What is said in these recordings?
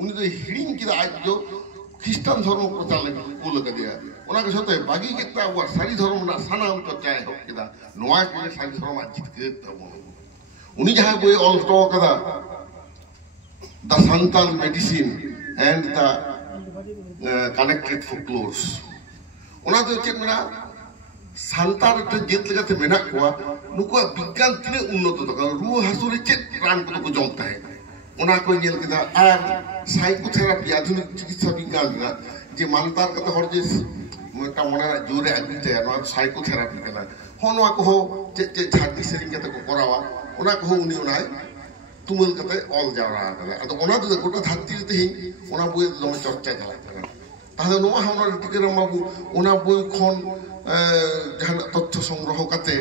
उनी तो हिड़िंग किदा आज जो ख्रिस्टान धर्म प्रचार लगे कुल कदिया ओना के सते बागी केता अब सारी धर्म ना सानाम चर्चाय हो किदा नोआ के सारी धर्म आज जितके तबो उनी जहां बोय ऑल टॉ कदा the Santal medicine and the connected folklores ओना तो चेक मेना संतार तो जेत लगाते मेना कोआ नुको विज्ञान तिने उन्नत तो रू हासु रे चेक रान को जमता है ओना को नेल केदा आर साइकोथेरापी आधुनिक चिकित्सा विज्ञान ना जे मानतार कते हर जे मोटा मना जोरे आगुते ना साइकोथेरापी केना होनवा को जे जे झाटी सेरिंग कते को करावा ओना को उनी ओना तुमल कते ऑल जावरा कदा अतो ओना तो गोटा धाती ते ही ओना बुए दम चर्चा चला कदा ताहले नोआ होना टिकेरा माबू ओना बुए खन जहां तथ्य संग्रह कते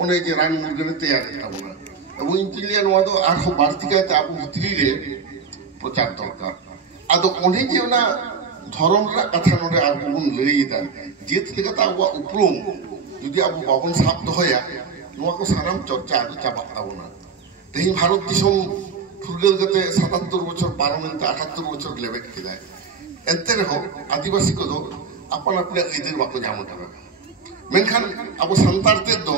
ओने जे रान मुर्गने तैयार ताबोना अब इंजिनियर नोआ तो आखो बार्तिका ते आबू भितरी रे प्रचार दरकार आदो ओने जे ओना धर्म रा कथा नोडे आबू बुन लईदा जेत लेका आबू उपरुम যদি আবু বাবন সাপ দহয়া নोआ को सानाम चर्चा आदि चाबा ताबोना तेही भारत दिसम फुरगेल गते 77 বছর पार्लामेंट 78 বছর लेबेट किदा एंते रहो आदिवासी को दो अपन अपने इधर बाको जामो टाका मेनखान अब संतारते दो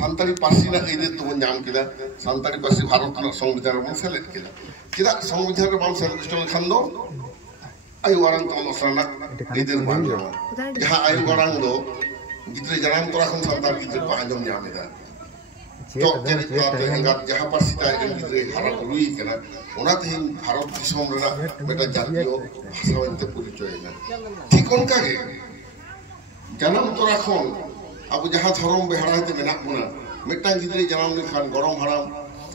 संतारी पासी ना इधर तो जाम किदा संतारी पासी भारत ना संविधान में सेलेक्ट किदा किदा संविधान में सेलेक्ट खान दो आयु वारंग तो लसना इधर मान जहां आयु वारंग दो गिद्रे जनाम तोरा खन संतार गिद्रे को आंजम जामेदा तो जेने तो हेंगा जहां पासी ता गिद्रे हारा रुई केना ओना तेही भारत दिसम रेना बेटा जातीय भाषावंते परिचय ना ठीक उनका के जनाम तोरा खन अब जहां धर्म बेहराते मेना बुना मिटा गिद्रे जनाम लेखान गरम हाराम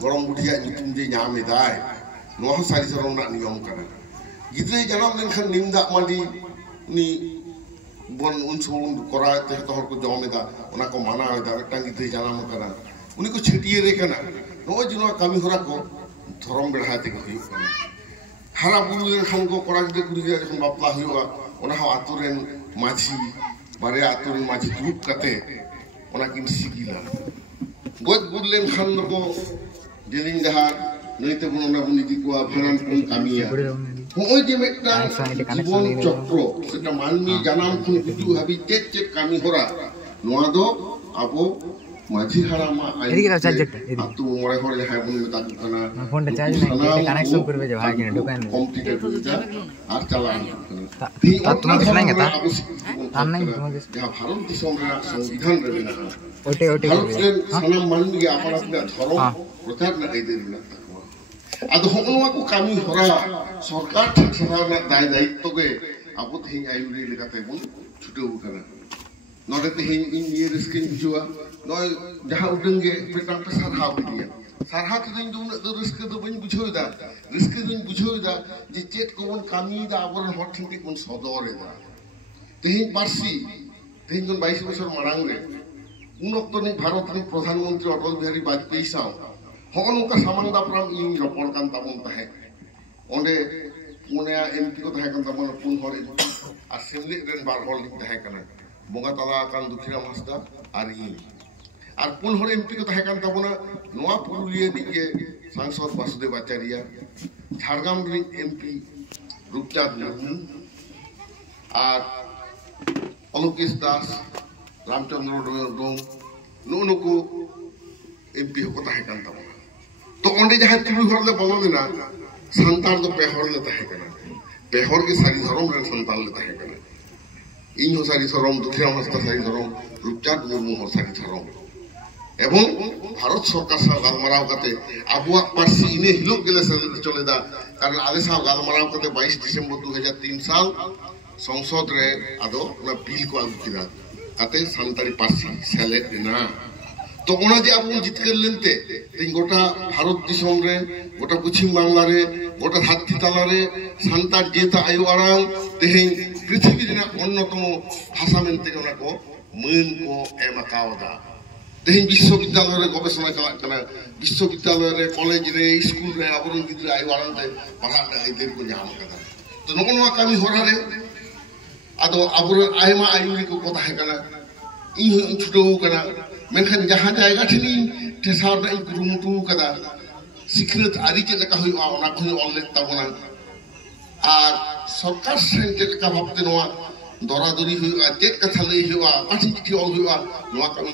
गरम बुढ़िया नितुम जे जामेदाय नोआ सारी धर्म ना नियम कना गिद्रे जनाम लेखान निंदा मादी नि बन उनसुन कराते तो हर को जमेदा ओना को माना होदा मिटा गिद्रे जनाम कना उनी को छटिए रे कना नोआ जिनो कामी होरा को धर्म बेहराते को हुई कना हारा बुलु लेखान को करा गिद्रे कुड़ी जखन बापला हुआ ओना हो आतुरेन माझी बारे आतुरेन माझी ग्रुप कते ओना किन सिगिला गोद बुडलेन खान को जेलिन जहार नईते बुनना बुनिदी को भरान कोन कामिया होय जे मेटा जीवन चक्र सेटा मानमी जानाम खुन गुजु हाबि चेक चेक कामी होरा नोआ दो आबो माझी हारामा आई तू मोरे होरे हाय बुन मेता कना फोन चार्ज नहीं कनेक्शन करबे जे भाई के दुकान में कॉम्प्लीटेड जा आर चलान ता तुम सुनाएंगे ता हम नहीं यहां भारत दिसम रे संविधान रे ना ओटे ओटे सनम मानमी अपन अपने धर्म प्रचार ना दे देना आदो होनवा को कामी होरा सरकार ठेठा ना दाय दायित्व के आबो थेई आयुरे लगाते बुन छुटे उकरा नोडे थेई इन ये रिस्किन जुआ नय जहां उडंगे पेटां पे सरहा दिया सरहा तो दिन दो रिस्क तो बन बुझोइदा रिस्क दिन बुझोइदा जे चेट कोन कामी दा आबरन हठिंति कोन सदरे दा तेही पारसी तेही 22 বছর मारांग रे उन वक्त ने भारत ने प्रधानमंत्री अटल बिहारी वाजपेयी साव हन का सामांग दापराम इन रपड़ कान ताबन ताहे ओंडे पुनिया एमपी को ताहे कान ताबन पुन हर एमपी असेंबली रेन बार हर लिख ताहे कान बोंगा तला कान दुखिराम हासदा आर इन आर पुन हर एमपी को ताहे कान ताबना नोआ पुरुलिया दिगे सांसद वासुदेव आचार्य झारग्राम रे एमपी रूपचांद मुर्मू आर अलकेश दास रामचंद्र डोम नुको एमपी को ताहे कान ताबना तो ओंडे जहां तिरु हर ले बोलो देना संतार तो पेहर ले ताहे काना पेहर के सारी धर्म रे संतान ले ताहे काना इन हो सारी धर्म दुखिया हस्ता सारी धर्म रूपचांद मुर्मू हो सारी धर्म एवं भारत सरकार सा गालमाराव कते आबुआ पारसी इने हिलो गेले चलेदा कारण आले सा गालमाराव कते 22 दिसंबर 2003 साल संसद रे आदो ना बिल को आगु किदा कते संतारी पारसी सेलेक्ट ना तो ओना जे आबु जितकेर लेनते तेन गोटा भारत दिसम रे गोटा पश्चिम बांगला रे गोटा हाथी ताला रे संतार जेता आयु आराम तेहेन पृथ्वी रे अन्यतम भाषा मेनते ओना को मान को एमाकावदा तेहेन विश्वविद्यालय रे गवेषणा चला विश्वविद्यालय रे कॉलेज रे स्कूल रे आबरन गिद्रा आयु आराम ते पढ़ा इधर को जाम कदा तो नोनवा कामी होरा रे आदो आबुर आयमा आयु को कथा है कना इन छुटो कना मेनखान जहां जायगा ठिनी ठेसार रे गुरुमुटु कदा सिखरत आरि चे लका होय ओना को ऑनलाइन ताबना আর সরকার সেন ᱪᱮᱫ ᱞᱮᱠᱟ ᱵᱷᱟᱵᱛᱮ ᱱᱚᱣᱟ দরাদরি ᱦᱩᱭᱩᱜᱼᱟ ᱪᱮᱫ ᱠᱟᱛᱷᱟ ᱞᱟᱹᱭ ᱦᱩᱭᱩᱜᱼᱟ ᱚᱠᱟᱴᱷᱮᱱ ᱪᱤᱴᱷᱤ ᱚᱞ ᱦᱩᱭᱩᱜᱼᱟ ᱱᱚᱣᱟ ᱠᱟᱹᱢᱤ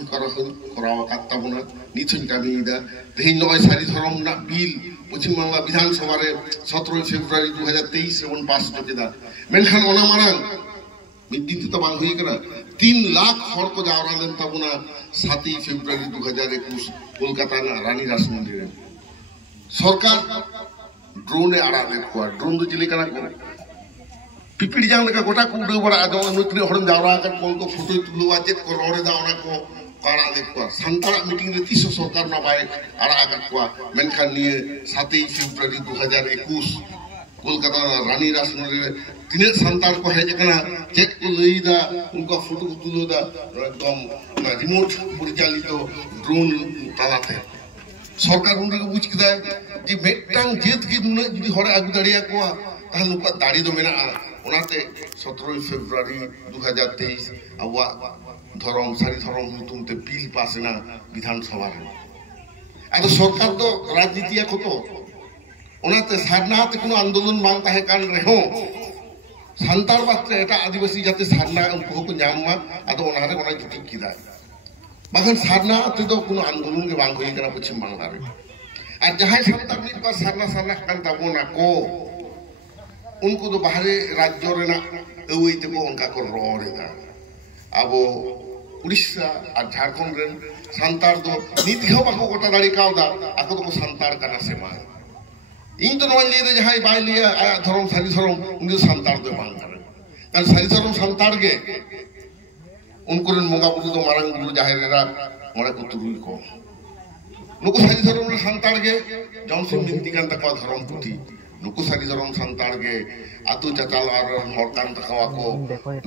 ᱠᱚᱨᱟᱣ ᱟᱠᱟᱫ ᱛᱟᱵᱚᱱᱟ ᱱᱤᱛ ᱦᱚᱧ ᱠᱟᱹᱢᱤᱭᱮᱫᱟ ᱛᱮᱦᱮᱧ ᱱᱚᱜᱼᱚᱭ ᱥᱟᱹᱨᱤ ᱫᱷᱚᱨᱚᱢ ᱨᱮᱱᱟᱜ ᱵᱤᱞ পশ্চিম বাংলা বিধানসভা রে 17 ফেব্রুয়ারি 2023 রে বন পাস ᱠᱮᱫᱟ ᱢᱮᱱᱠᱷᱟᱱ ᱚᱱᱟ ᱢᱟᱲᱟᱝ ᱢᱤᱫ ᱫᱤᱱ ᱛᱮ ᱵᱟᱝ ᱦᱩᱭ ᱟᱠᱟᱱᱟ 3 লাখ হর কো যাওরা লেন তাবুনা 7 ফেব্রুয়ারি 2021 কলকাতা না রানী রাসমন্দির রে সরকার ড্রোনে আড়া লেন কোয়া ড্রোন দো চিলি কানা কো পিপিড়ি জাং লেকা গোটা কো উড়ে বড়া আদো নুতরি হরম যাওরা কা কোন কো ফটো তুলুয়া চেত কো রড়ে দা ওনা কো কাড়া লেন কোয়া সান্তারা মিটিং রে তিসো সরকার না বাই আড়া কা কোয়া মেনখান নিয়ে 7 ফেব্রুয়ারি 2021 কলকাতা রানী রাসমন্দির তিনে সান্তার কো হেজ কানা চেক কো লইদা উনকা ফটো তুলুদা একদম রিমোট পরিচালিত ড্রোন তালাতে সরকার উনকে বুঝ কিদা যে মেটাং জেত কি নুনে যদি হরে আগু দাঁড়িয়া কোয়া তাহলে উনকা দাড়ি দো মেনা ওনাতে 17 ফেব্রুয়ারি 2023 আওয়া ধরম সারি ধরম তুমতে বিল পাস না বিধানসভা রে আদো সরকার তো রাজনীতিয়া কত ওনাতে সারনাতে কোনো আন্দোলন বাং তাহে কান রেহো সান্তার বাত্রে এটা আদিবাসী যাতে সারনা উনকো কো ᱧᱟᱢ আদো ওনারে ওনা জুটি কিদা বাগান সারনাতে তো কোনো আন্দোলন কে বাং হই কানা পশ্চিম বাংলা রে আর যাহাই সান্তার নিত বা সারনা কান তাবোনা কো उनको तो बाहरे राज्य रेना अवई ते को उनका को रोरेगा अब उड़ीसा और झारखंड रेन सांतार दो नीति हो बाको गोटा दाड़ी कावदा आको तो को सांतार काना से मा इन तो नोन लिए जहाई बाय लिया आया धर्म सारी धर्म उनको सांतार दो बांग करे कारण सारी धर्म सांतार के उनको रेन मोगा बुदु तो मारंग बुदु जाहे रेरा मोरे को तुरुई को नुको सारी धर्म रे सांतार के जॉनसन मिंती कान तक धर्म पुथी नुकु सारी धर्म सांतार के आतु चाचाल और हरकान तकावा को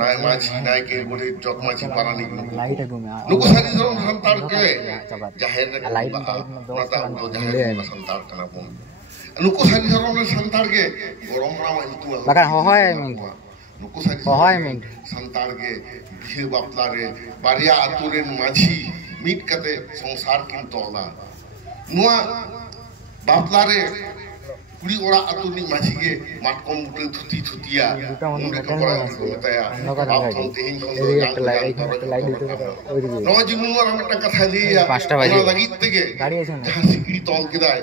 नाय माझी नाय के बोले जग माझी पारानी नुकु सारी धर्म सांतार के जाहेर रे नाता तो जाहेर सांतार कना बोन नुकु सारी धर्म सांतार के गरम रामा इतु बाका होय नुकु सारी होय मिन सांतार के बिहे बापला रे बारिया आतु रे माझी मिट कते संसार किन तोला नुआ बापला रे कुड़ी ओरा अतुनी माझी के माटकम उठे थुती थुतिया उनके कपड़ा को बताया आप हम तेहिन को नो जिनु और हम टा कथा लिया ओना लगी तेगे जहां सिकड़ी तौल के दाय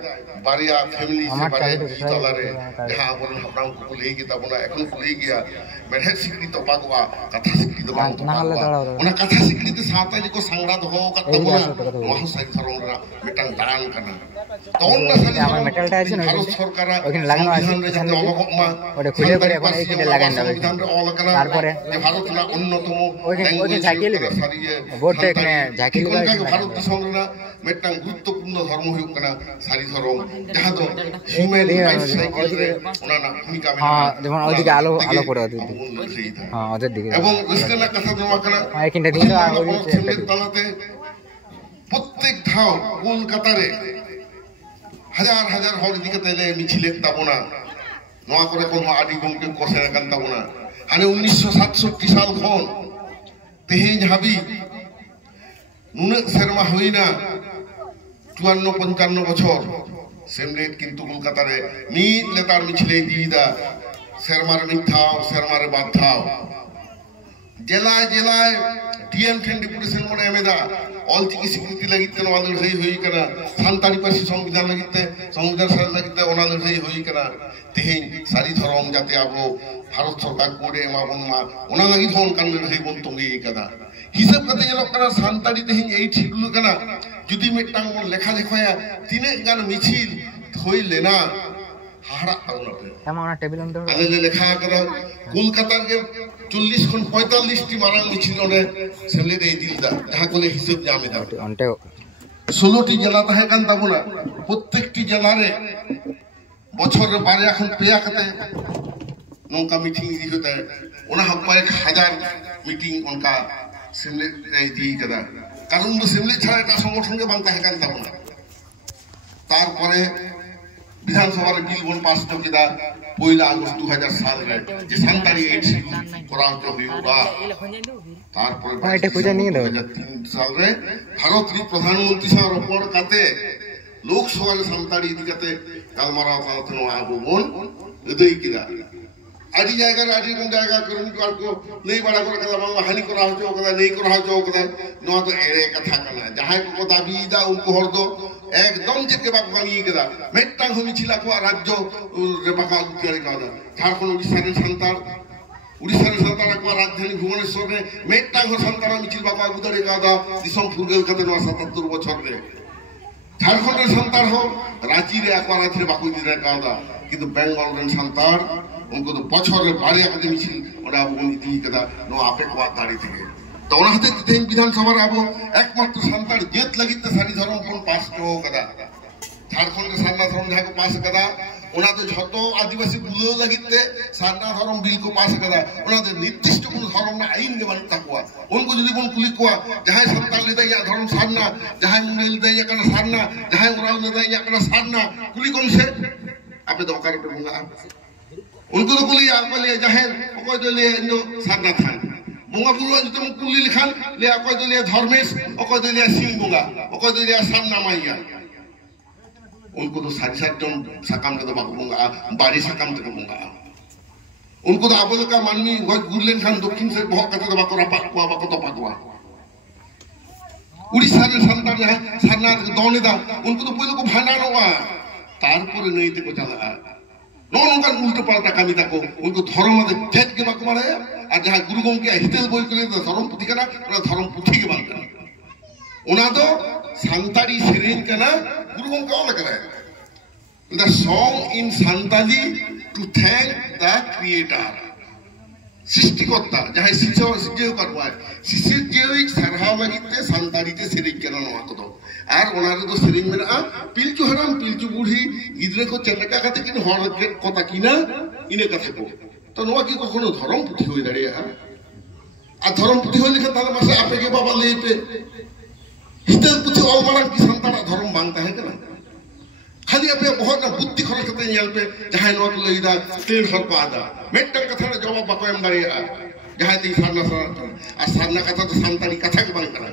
बारिया फैमिली से बारे तोला रे जहां अपन हपराम को ले के तबना এখন को ले गया मेढे सिकड़ी तो पागवा कथा सिकड़ी तो बांग ओना कथा सिकड़ी ते साता जी को संगड़ा दो का तबना वहां साइड थरोंरा मिटांग दान करना तौन ना साली আমার মেটালটা আছে না ওখানে লাগানো আছে ওটা খুলে করে এখন এইখানে লাগানো হবে তারপরে যে ভারত না অন্যতম ওখানে ঝাঁকিয়ে নেবে ভোটে এখানে ঝাঁকিয়ে নেবে ভারত দেশরা মেটাং গুরুত্বপূর্ণ ধর্ম হই কানা সারি ধর্ম যাহা তো হিউম্যান রাইটস সাইকেল রে ওনা না ভূমিকা মেনা হ্যাঁ যেমন ওদিকে আলো আলো পড়ে ওদিকে হ্যাঁ ওদের দিকে এবং ইসলামের কথা দেওয়া কানা এখানে দিন আর ওদিকে তালাতে প্রত্যেক ধাও কলকাতারে हजार हजार हर दिके तेले मिছিলে ताबोना नोआ करे कोन आदि गमके कोसे कान ताबोना हाने 1967 साल खन तेहेज हाबी नुने शर्मा होइना 54 55 বছর সেমলেট কিন্তু কলকাতা রে নি নেতার মিছিলে দিদা শর্মার মিথাও শর্মার বাধাও জেলায় জেলায় ডিএম ঠেন ডেপুটেশন মনে এমেদা অল চিকি স্বীকৃতি লাগিতে নওয়া লড়াই হই কানা সান্তাড়ি পার্সি সংবিধান লাগিতে সংবিধান সাল লাগিতে ওনা লড়াই হই কানা তেহেন সারি ধরম যাতে আবো ভারত সরকার কোডে এমাবন মা ওনা লাগি ধন কান লড়াই বন তঙ্গি কাদা হিসাব করতে গেল কানা সান্তাড়ি তেহেন এই ঠিকলু কানা যদি মিটাং মন লেখা লেখয়া তিনে গান মিছিল হইলে না হাড়া আউনা এমন টেবিল অন্তর আলে লেখা করা কলকাতার কে 40 খন 45 টি মারাং মিছিল ওনে সেমলে দেই দিলদা যাহা কোলে হিসাব জামে দা অন্তে 16 টি জেলা তাহে কান তাবুনা প্রত্যেকটি জেলারে বছরে বারে এখন পেয়া কতে নৌকা মিটিং ই হতে ওনা কয়েক হাজার মিটিং উনকা সেমলে দেই দি কদা কারণ সেমলে ছাড়া এটা সংগঠনকে বাং তাহে কান তাবুনা তারপরে বিধানসভার বিল বন পাস কিদা 1 আগস্ট 2000 সাল রে যে সান্তাড়ি এইট করার হইবা তারপরে এটা কইটা নিয়ে দাও 2003 সাল রে ভারতের প্রধানমন্ত্রী সাহেব উপর কাতে লোকসভার সান্তাড়ি দিকাতে কালমারা তালতনো আবু বন এদই কিদা आदि जायगा रे आदि रकम जायगा करन को लई बड़ा कर कदा बांग हानि करा हो कदा नहीं करा हो कदा नो तो एरे कथा कना जहां को दाबी दा उनको हर दो एकदम जे के बाप कामी कदा मेटांग हो मिचिला को राज्य रे बाका उतरे कदा झारखंड उड़ीसा रे संतार को राजधानी भुवनेश्वर रे मेटांग हो संतार मिचिल बाका उतरे कदा दिसम फुरगल कते नो 77 बछर रे झारखंड रे संतार हो रांची रे आको रांची रे बाकु दिरे कदा किंतु बेंगल रे संतार उनको तो बछर रे बारे आके मिचिल ओडा अब नीति कदा नो आपे को दाड़ी थे तो ओना हते तेन विधानसभा रे अब एकमात्र संतार जेत लगित सारी धर्म कोन पास को कदा झारखंड रे सारना धर्म जहा को पास कदा ओना तो झतो आदिवासी बुलो लगित सारना धर्म बिल को पास कदा ओना तो निर्दिष्ट कोन धर्म ना आईन के बानी तकवा उनको जदी कोन कुली को जहां संतार ले दया धर्म सारना जहां मुने ले दया कना सारना जहां उराव ले दया कना सारना कुली कोन से आपे तो ओकार पे बुंगा उनको तो कुली आप ले जाहेर ओको तो ले नो सारना थान बुंगा बुलो तुम कुली लिखान ले ओको तो ले धर्मेश ओको तो ले सिंह बुंगा ओको तो ले सारना माइया उनको तो सारी जन साकाम के तो बाको बुंगा बारी साकाम के बुंगा उनको तो आबो का माननी गज गुरलेन खान दक्षिण से बहुत कथा तो बाको रापा को बाको तो पाकवा उड़ीसा रे संतार जहां सारना दौनेदा उनको तो पहले को भांडानोवा तारपुर नहीं थे को चला नौका उल्टा पाल्टा कामी ताको उनको धर्म में जेट के बाको मारे और जहां गुरु गंगे हितेल बोल करे तो धर्म पुथी कना धर्म पुथी के बाल कना ओना तो सांताली सेरेन कना गुरु गंगे ओला करे the song in Santali to thank the creator सृष्टिकर्ता जहां सिचो सिजेव करवा सिजेव सरहाव लगिते सांताली ते सेरेन कना नवा को और ओनारे तो सेरेन मेना पिलचु हराम पिलचु बूढ़ी गिदरे को चलका खाते किन हर कथा किना इने कथा को तो नवा की कखनो धर्म पुथी होई दाड़िया आ धर्म पुथी होई लिखा ताले मासे आपे के बाबा ले पे हितेल पुथी ऑल मारन की संतान धर्म बांगता है कना खाली आपे बहुत ना बुद्धि खरच करते यल पे जहां नवा को लेदा तेल हर पादा मेटन कथा जवाब बाको एम दाड़िया जहां ती सारना आ सारना कथा तो संतानी कथा के बांग करा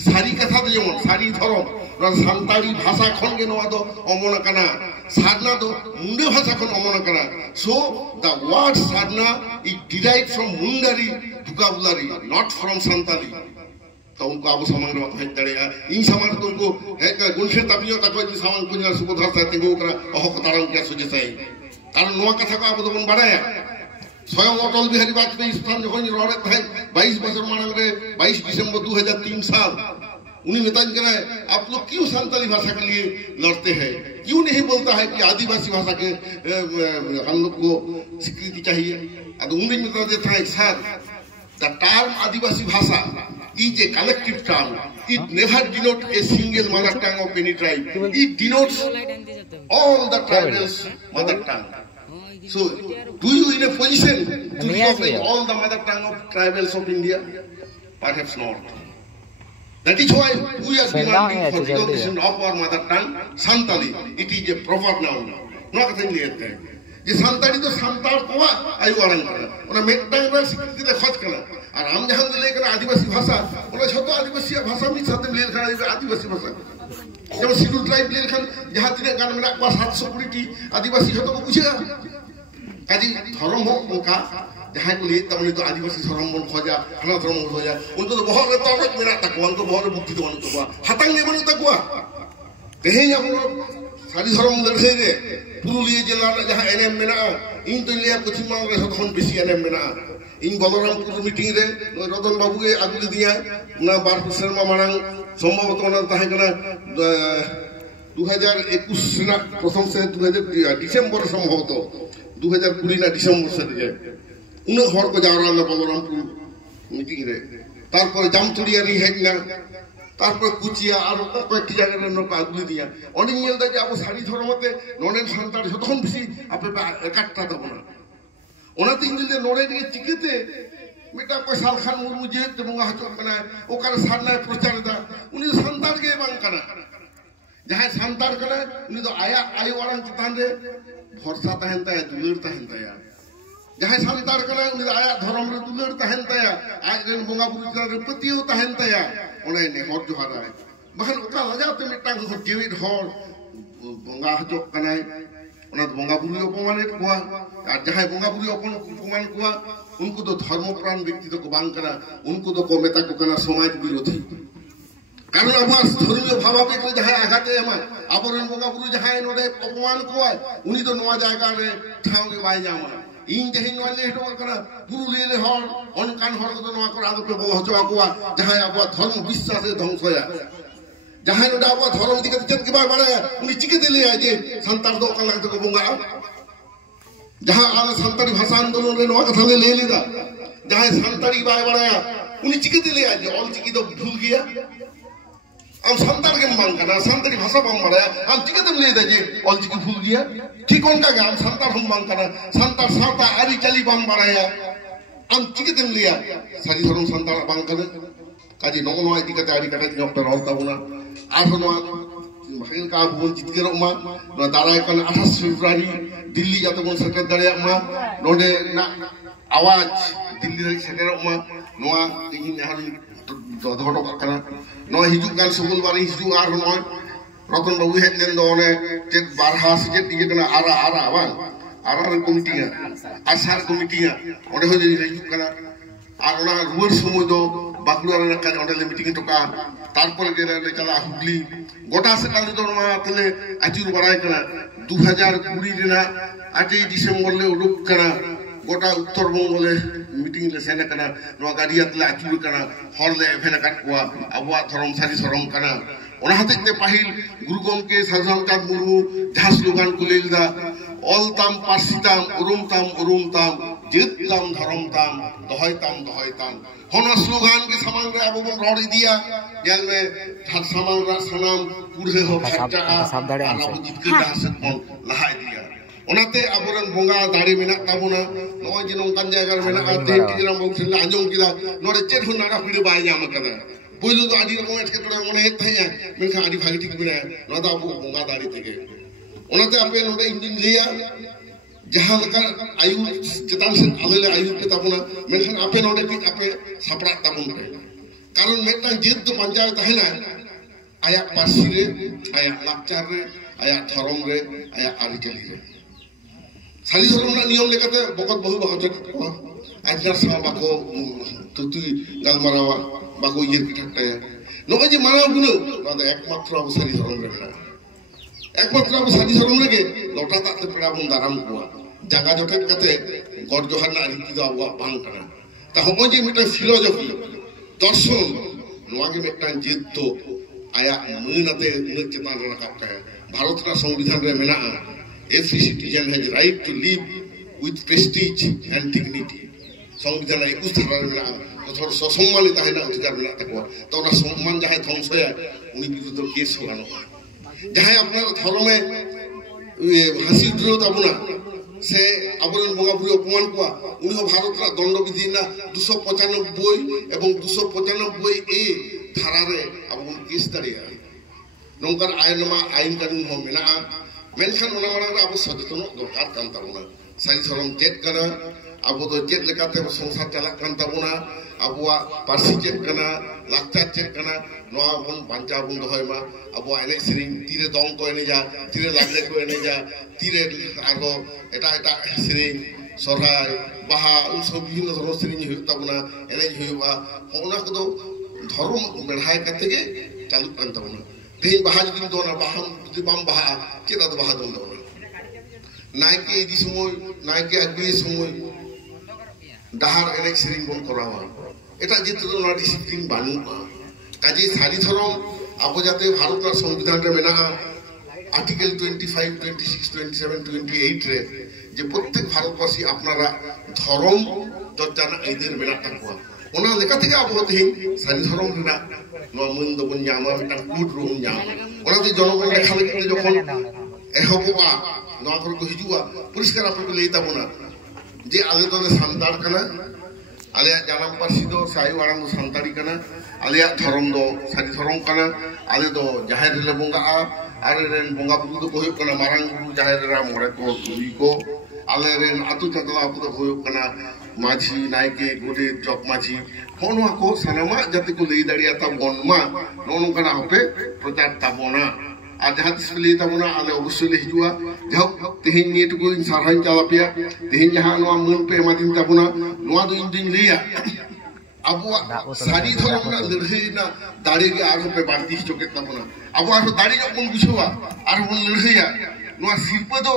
सारी कथा तो जेमन सारी धर्म सानताली भाषा खन के नवा तो अमना कना सारना तो मुंडे भाषा खन अमना कना सो द वर्ड सारना is derived from Mundari vocabulary not from Santali तो उनको अब समान बात है दड़ेया इन समान तो उनको है का गुणशे तपियो तक इन समान पुन्या सुबोधर साथे को करा अह कतारम क्या सोचे सही कारण नवा कथा को अब तो बन बढ़ाया स्वयं अटल बिहारी वाजपेयी स्थान जो रहते हैं 22 बছর मानव रे 22 दिसंबर 2003 साल उन्हीं नेता जी कह आप लोग क्यों संताली भाषा के लिए लड़ते हैं क्यों नहीं बोलता है कि आदिवासी भाषा के हम लोग को स्वीकृति चाहिए अब उन्हीं नेता देता है सर द टर्म आदिवासी भाषा is a collective term. It never denotes a single mother tongue of any tribe. It denotes all the tribals' mother tongue. So, do you in a position to recognize all the mother tongue of tribals of India? Perhaps not. That is why we are demanding for recognition of our mother tongue, Santali. It is a proper noun. Not a thing like that. ये संताली तो संताल कोवा आयु आरंग करना उन्हें मेट्टांग में स्वीकृति दे खर्च करना और हम जहाँ ले करना आदिवासी भाषा उन्हें छोटा आदिवासी भाषा में साथ में ले करना आदिवासी भाषा जब शेड्यूल ट्राइब ले करना जहाँ तीन गान में ना 700 की आदिवासी छोटों को पूछेगा काजी धर्म हो उनका जहाँ को ले तब तो आदिवासी धर्म मन खोजा हना धर्म खोजा उनको तो बहुत रहता है मेरा तकवा उनको बहुत बुद्धि तो उनको हुआ हतंग नहीं बनो तकवा कहीं जब सारी धर्म लड़े रे पुरुलिया जिला जहाँ एनएम में ना इन तो लिया कुछ मांग रहे हो बेसी एनएम में ना इन बलरामपुर मीटिंग रे रतन बाबू के आगुली दिया ना 12 शर्मा मांग संभवतः ना ताहे कना 2021 ना प्रथम से 2000 डिसेंबर संभवतः 2020 ना डिसेंबर से दिए उन्हें हर को जावरा ना बलरामपुर मीटिंग रे तारपर जामतुड़िया री हेज ना तारपर कुचिया और कয়েকটি জায়গায় নৌকা আগুলি দিয়া অনেক নিয়েলদা যে আবু সারি ধর্মতে নরেন সন্তান যতক্ষণ বেশি আপনি একাটটা দেব না ওনাতে ইংরেজি নরেন কে চিকিতে মিটা কো সালখান মুরমু যে এবং হাত কানা ওকার সারনা প্রচার দা উনি সন্তান কে বাং কানা যাহা সন্তান কানা উনি তো আয়া আই ওরান চিতান রে ভরসা তাহেন তায়া দুলর তাহেন তায়া जहाँ संतार कना उन्हें आया धर्म रे दुलर तहन तया आज रेन बोंगा बुरुचा रे पतियो तहन तया उन्हें ने हर जोहारा है बहन उका लजा ते मिटांग को जीवित हर बोंगा जो कना बंगा बुरी अपमान जहां बंगा बुरी अपमान को उनको तो धर्मप्राण व्यक्ति तो उनको तो को मेता को समाज विरोधी कारण अब धर्मीय भावावेग जहां आघाते आबरन बंगा बुरी जहां नोडे अपमान को उनी तो नवा जायगा रे ठाव के बाय जामा इन जहिन वाले हेटो करा पुरुलिया ले हर अनकान हर को नवा कर आदो पे बो हचो आकुआ जहां अब धर्म विश्वास से ध्वंस होया जहां नोडा अब धर्म दिके चत के बाय बड़ा उनी चिके दिले आ जे संतार दो कला तो बंगा जहां आले संतारी भाषा आंदोलन रे नवा कथा ले लीदा जहां संतारी बाय बड़ा उनी चिके दिले आ जे ऑल चिकी तो भूल गया हम संतार के मान करना संतारी भाषा बम बड़ा हम चिके तुम ले दे जे ऑल चिकी भूल गया ठीक उनका हम संतार हम मान करना संतार साता आरी चली बम बड़ा हम चिके तुम लिया सारी धर्म संतार बम कर काजी नो नो आदि कते आरी कते डॉक्टर होता बुना आठनो महिल का बुन जितके रमा नो दाराय कन 28 फेब्रुआरी दिल्ली जाते बुन सेटर दाड़िया मा नोडे ना आवाज दिल्ली रे सेटर रमा नोआ इनि नहर दधडो कना नो हिजु गान सबुल बारी हिजु आर नो रतन बाबू हेज लेन दो ने चेक बारहा से चेक इए कना आरा बान आरा कमिटिया आसार कमिटिया ओडे हो हिजु कना আর ওনা রুয়ার সময় তো বাকুড়ার এলাকায় অনেক মিটিং টোকা তারপরে গেলে চলা হুগলি গোটা সে কালে তো মা তাহলে আচুর বাড়ায় কেনা 2020 রেনা 8 ডিসেম্বর লে উড়ুক কেনা গোটা উত্তরবঙ্গলে মিটিং লে সেনা কেনা নোয়া গাড়িয়াতলে আচুর কেনা হরলে এফেনা কাটকুয়া আবুয়া ধরম সারি সরম কেনা ওনা হাতে পাহিল গুরুগমকে সাধারণ চাঁদ মুর্মু যাহা স্লোগান কুলেলদা অলতাম পার্সিতাম উরুমতাম जितम धर्मताम दहयताम होना स्लोगान के समान रे अब बन रोड़ी दिया जेल में हर समान रा सनाम पुरे हो खर्चा अब जितके दासत बन लहाय दिया ओनाते अबरन बंगा दाड़ी मेना ताबुना नय जे नोंकान जायगा मेना ते टिग्राम बौसला आंजम किदा नोरे चेट हुन नारा पिड़े बाय जाम कदा बोलु तो आदि रंग एटके तोड़ा मने हेत थाया मेनखा आदि भागी ठीक बिना नदा अब बंगा दाड़ी तेगे ओनाते आपे नोडे इंजिन लिया जहां लगा आयु चेतान से आले आयु के ताबुना मेनखान आपे नोडे की आपे सापड़ा ताबुन पे कारण मेटा जिद तो पंचायत तहना आया पार्सी रे आया लाचार रे आया धर्म रे आया आरिचली रे सारी धर्म ना नियम लेकाते बकत बहु बकत को आजर सा बाको तुतु गालमारावा बाको ये किटते नोके जे माना गुनो ना एकमात्र अब सारी धर्म रे ना एकमात्र अब सारी धर्म रे के लोटा ताते पेड़ा बन दाराम को जागा जटेट कते गड जोहार ना रीति दो अब बांग कना ता होमो जे मिटा फिलोसफी दर्शन नोआ के मिटा जिद तो आया मुनाते उन चेतन रे रखता है भारत का संविधान रे मेना every citizen has right to live with prestige and dignity संविधान 21 धारा रे मेना तो थोड़ा सम्मानित है ना अधिकार मेना तको तो ना सम्मान जहां ध्वंसया उनी विरुद्ध केस होलानो जहां अपना धर्म में हासि विरोध अपना से अबरन बंगा बुरी अपमान को उनी भारत रा दंड विधि ना 295 एवं 295 ए धारा रे अब केस दाड़िया नोंकान आईन कानून हो मेना मेनखान ओना मारा अब सचेतन दरकार कान ताबुना सारी धर्म चेत कना अब तो चेत लेकाते संसार चला कान ताबुना अबुआ पार्सी चेत कना लाक्चार चेत कना नोआ बन बांचा बन दहयमा अबुआ एने सेरिंग तीरे दंग को एने जा तीरे लागले को एने जा तीरे आरो एटा सेरिंग सरहाय बाहा उन सब विभिन्न धर्म सेरिंग हुई ताबुना एने हुईवा होना को धर्म बेढ़ाय कते के चालू कान ताबुना तेन बाहा जदि दोना बाहा जदि बाम बाहा केदा तो बाहा दोना नायके इदि समय नायके आगबे समय डाहार एने सेरिंग बन करावा এটা যেতে তো না ডিসিপ্লিন বানুয়া কাজে সারি ধরম আবো যাতে ভারতের সংবিধানরে মেনা আর্টিকেল 25 26 27 28 রে যে প্রত্যেক ভারতবাসী আপনারা ধরম চর্চা না এদের মেনা থাকুয়া ওনা লেখা থেকে আবো তেহিং সারি ধরম রেনা নমন দবন জামা মেটা কুট রুম জামা ওনা যে জনগণ লেখা লেখা যখন এহববা নয়া করে হিজুয়া পরিষ্কার আপনাকে লেইতাবো না যে আগে তো সান্তার কানা आलिया जानम पार्सी दो साई वारांग संतारी कना आलिया धर्म दो सारी धर्म कना आले दो जाहेर रे बंगा आरे रेन बंगा बुरु दो होय कना मारांग बुरु जाहेर रा मोरे को दुई को आले रेन आतु चतला आपु दो होय कना माझी नायके गोडे जक माझी फोनवा को सनामा जाति को लेई दाड़िया ता बनमा नोनो कना होपे प्रचार ताबोना और जहाँ तिस पे तबना आले अवश्य ले हिजुआ जब तेहिं नीट को इन साराइन चाला पिया तेहिं जहाँ नवा मन पे मादिन तबना नवा दो इन दिन लिया अब सारी धर्म ना लड़ाई ना दाढ़ी के आगे पे बांधी चुके तबना अब आरो दाढ़ी जो कौन बुझुआ आरो कौन लड़ाईया नवा सिर्फ तो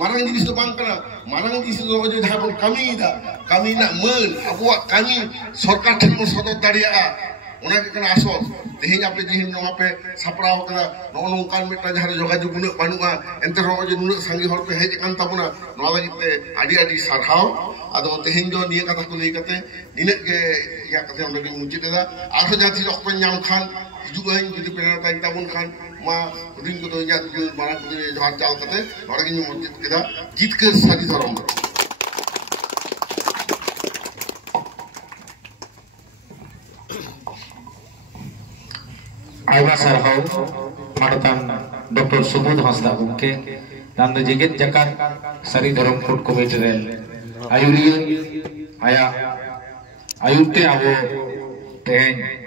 मारंग जिनिस तो बांग करा मारंग जिनिस तो जो जहाँ पर कमी ना मन अब कमी सरकार ठेन मन सदर दाढ़िया उन्हें के कना आसो तेहिं आपे जेहिं नवा पे सापड़ाव कना नोंकान मिटा जहां जोगाजोग उन बानुआ एंते रो जे नुन सांगी हर पे हेज कान तबना नवा लागिते आडी आडी सारहाव आदो तेहिं जो निया कथा को लई कते निने के या कथे ओंडे के मुचित दा आरो जाति रखपन नाम खान हिजुगाइन जुदी पेना ताई तबन खान मा रिंग को या मारा को जहां चाल कते नोडे के मुचित केदा जितकर सारी धर्म आयमा सारहाव मानतान डॉक्टर सुबोध हांसदा गमके नाम जेगेत जकात सारी धर्म फुट कमिटी रे आयुरिया आया आयुते आबो तेहें